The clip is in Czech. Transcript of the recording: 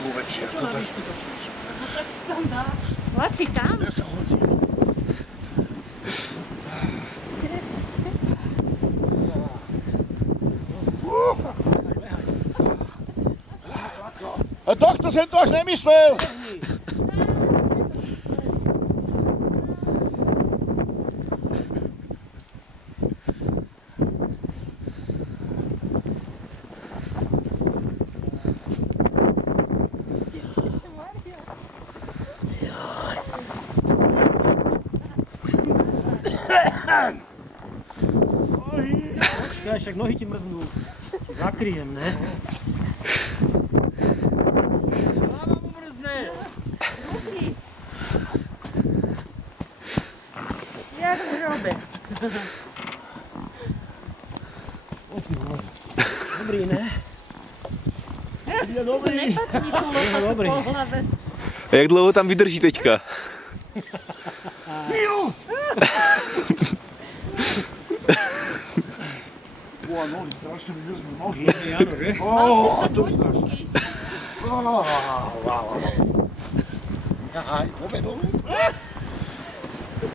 Človeče, Čo na výšku točíš? No tak si tam dáš. Laci tam? Ja sa hodím. A takto som to až nemyslel. Počkaj, však nohy ti mrznú. Zakryjem, ne? Hlava mu mrzne. Jak v hrobe. Dobrý, ne? Je dobrý. Nepatrí to Dobrý. po hlave. A jak dlouho tam vydrží teďka? Boha, nohy, strašne mi mrznú nohy. Áno, že? Ó, to je strašné. Aj, poďme dolu.